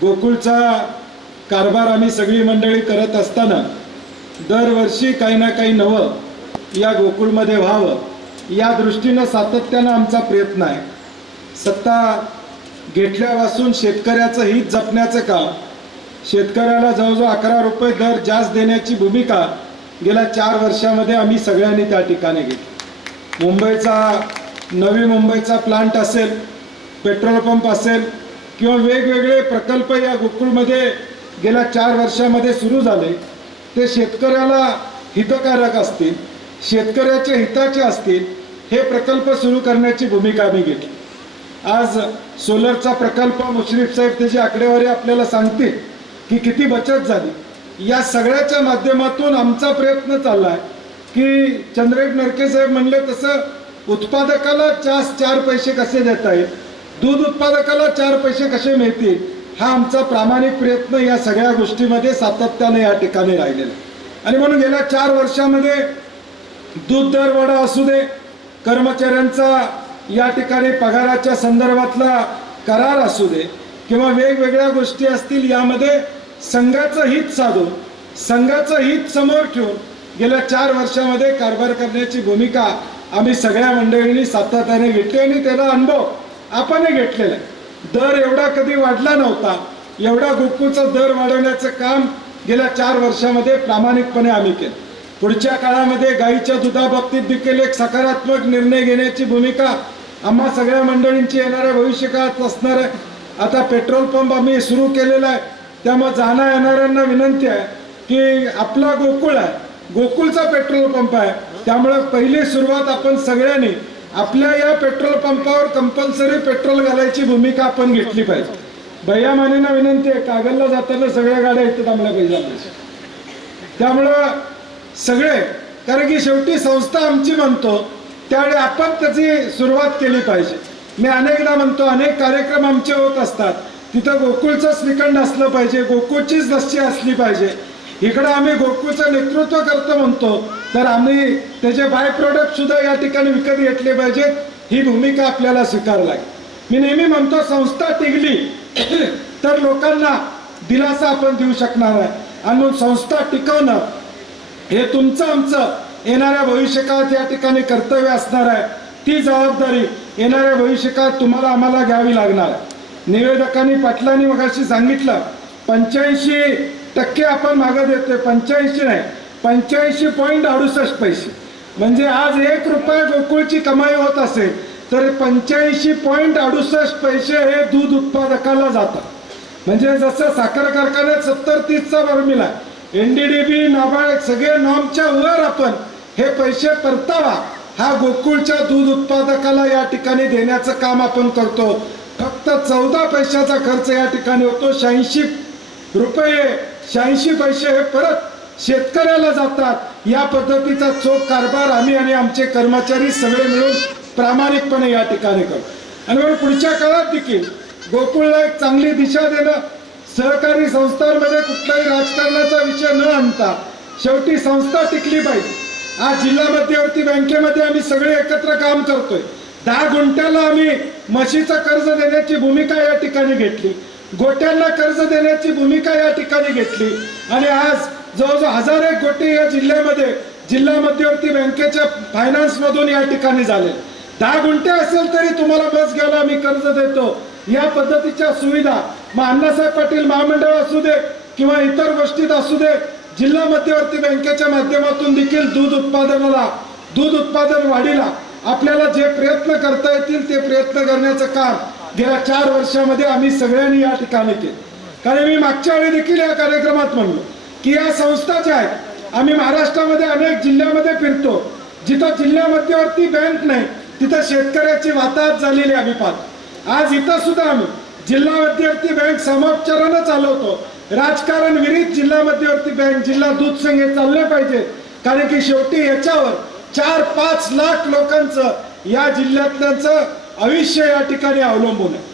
गोकुळचा कारभार आम्ही सगळी मंडळी करत असताना दरवर्षी काही ना काही नवं या गोकुळमध्ये व्हावं या दृष्टीनं सातत्यानं आमचा प्रयत्न आहे. सत्ता घेतल्यापासून शेतकऱ्याचं हित जपण्याचं काम शेतकऱ्याला जवळजवळ अकरा रुपये दर जास्त देण्याची भूमिका गेल्या चार वर्षामध्ये आम्ही सगळ्यांनी त्या ठिकाणी घेतली. मुंबईचा नवी मुंबईचा प्लांट असेल पेट्रोल पंप असेल किंवा वेगवेगळे प्रकल्प या गोकुळमध्ये गेल्या चार वर्षामध्ये सुरू झाले ते शेतकऱ्याला हितकारक असतील शेतकऱ्याच्या हिताचे असतील हे प्रकल्प सुरू करण्याची भूमिका आम्ही घेतली. आज सोलरचा प्रकल्प मुश्रीफ साहेब त्याची आकडेवारी आपल्याला सांगतील की किती बचत झाली. या सगळ्याच्या माध्यमातून आमचा प्रयत्न चालला आहे की चंद्रेब नरके साहेब म्हणले तसं उत्पादकाला चार चार पैसे कसे देता येईल दूध उत्पादकाला चार पैसे कसे मिळतील हा आमचा प्रामाणिक प्रयत्न या सगळ्या गोष्टीमध्ये सातत्याने या ठिकाणी राहिलेला आहे. आणि म्हणून गेल्या चार वर्षामध्ये दूध दरवाढा असू दे कर्मचाऱ्यांचा या ठिकाणी पगाराच्या संदर्भातला करार असू दे किंवा वेगवेगळ्या गोष्टी असतील यामध्ये संघाचं हित साधून संघाचं हित समोर ठेवून गेल्या चार वर्षामध्ये कारभार करण्याची भूमिका आम्ही सगळ्या मंडळींनी सातत्याने घेतली आणि त्याला अनुभव आपणही घेतलेला आहे. दर एवढा कधी वाढला नव्हता एवढा गोकुळचा दर वाढवण्याचं काम गेल्या चार वर्षामध्ये प्रामाणिकपणे आम्ही केलं. पुढच्या काळामध्ये गाईच्या दुधाबाबतीत देखील एक सकारात्मक निर्णय घेण्याची भूमिका आम्हा सगळ्या मंडळींची येणाऱ्या भविष्यकाळात असणार आहे. आता पेट्रोल पंप आम्ही सुरू केलेला आहे. त्यामुळे जाणं येणाऱ्यांना विनंती आहे की आपला गोकुळ आहे गोकुळचा पेट्रोल पंप आहे. त्यामुळे पहिली सुरुवात आपण सगळ्यांनी आपल्या या पेट्रोल पंपावर कंपल्सरी पेट्रोल घालायची भूमिका आपण घेतली पाहिजे. भैया मानेना विनंती आहे कागलला जाताना सगळ्या गाड्या इथं थांबल्या पाहिजे त्यामुळं सगळे कारण की शेवटी संस्था आमची म्हणतो त्यावेळी आपण त्याची सुरुवात केली पाहिजे. मी अनेकदा म्हणतो अनेक कार्यक्रम आमचे होत असतात. तिथं गोकुळचं श्रीखंड असलं पाहिजे गोकुळचीच लस्सी असली पाहिजे. इकडं आम्ही गोकुळचं नेतृत्व करतो म्हणतो तर आम्ही त्याचे बाय प्रोडक्ट सुद्धा या ठिकाणी विकत घेतले पाहिजेत ही भूमिका आपल्याला स्वीकारावी लागेल मी नेहमी म्हणतो संस्था टिकली तर लोकांना दिलासा आपण देऊ शकणार आहे आणि संस्था टिकवणं हे तुमचं आमचं येणाऱ्या भविष्यकाळात या ठिकाणी कर्तव्य असणार आहे. ती जबाबदारी येणाऱ्या भविष्यकाळात तुम्हाला आम्हाला घ्यावी लागणार आहे. निवेदकांनी पाटलांनी मग सांगितलं पंच्याऐंशी टक्के आपण मागं देतोय पंच्याऐंशी नाही. पंच्याऐंशी पॉईंट अडुसष्ट पैसे. म्हणजे आज एक रुपये गोकुळची कमाई होत असेल तर पंच्याऐंशी पॉईंट अडुसष्ट पैसे हे दूध उत्पादकाला जातात म्हणजे जसं साखर कारखान्यात सत्तर तीसचा formula N D D B NABARD सगळे नॉमच्या वर आपण हे पैसे परतावा. हा गोकुळच्या दूध उत्पादकाला या ठिकाणी देण्याचं काम आपण करतो. फक्त चौदा पैशाचा खर्च या ठिकाणी होतो शहाऐंशी रुपये शहाऐंशी पैसे हे परत शेतकऱ्याला जातात. या पद्धतीचा चोख कारभार आम्ही आणि आमचे कर्मचारी सगळे मिळून प्रामाणिकपणे या ठिकाणी करू आणि म्हणून पुढच्या काळात देखील गोकुळला एक चांगली दिशा देणं सहकारी संस्थांमध्ये कुठलाही राजकारणाचा विषय न आणता शेवटी संस्था टिकली पाहिजे. आज जिल्हा मध्यवर्ती बँकेमध्ये आम्ही सगळे एकत्र काम करतोय. दहा गुंठ्याला आम्ही म्हशीचं कर्ज देण्याची भूमिका या ठिकाणी घेतली. गोट्यांना कर्ज देण्याची भूमिका या ठिकाणी घेतली. आणि आज जवळजवळ हजार एक गोटे या जिल्ह्यामध्ये जिल्हा मध्यवर्ती बँकेच्या फायनान्स मधून या ठिकाणी झाले. दहा गुंठे असेल तरी तुम्हाला बस घ्यायला आम्ही कर्ज देतो. या पद्धतीच्या सुविधा मग अण्णासाहेब पाटील महामंडळ असू दे किंवा इतर गोष्टीत असू दे जिल्हा मध्यवर्ती बँकेच्या माध्यमातून देखील दूध उत्पादनाला दूध उत्पादन वाढीला आपल्याला जे प्रयत्न करता येतील ते प्रयत्न करण्याचं काम गेल्या चार वर्षामध्ये आम्ही सगळ्यांनी या ठिकाणी केलं. कारण मी मागच्या वेळी देखील या कार्यक्रमात म्हणलो की या संस्था ज्या आहेत आम्ही महाराष्ट्रामध्ये अनेक जिल्ह्यामध्ये फिरतो. जिथं जिल्हा मध्यवर्ती बँक नाही तिथं शेतकऱ्याची वाताहत झालेली आम्ही पाहतो. आज इथं सुद्धा आम्ही जिल्हा मध्यवर्ती बँक समोपचारानं चालवतो. राजकारण विरीत जिल्हा मध्यवर्ती बँक जिल्हा दूध संघ हे चालले पाहिजे. कारण की शेवटी याच्यावर चार पाच लाख लोकांचं या जिल्ह्यातल्याचं आयुष्य या ठिकाणी अवलंबून आहे.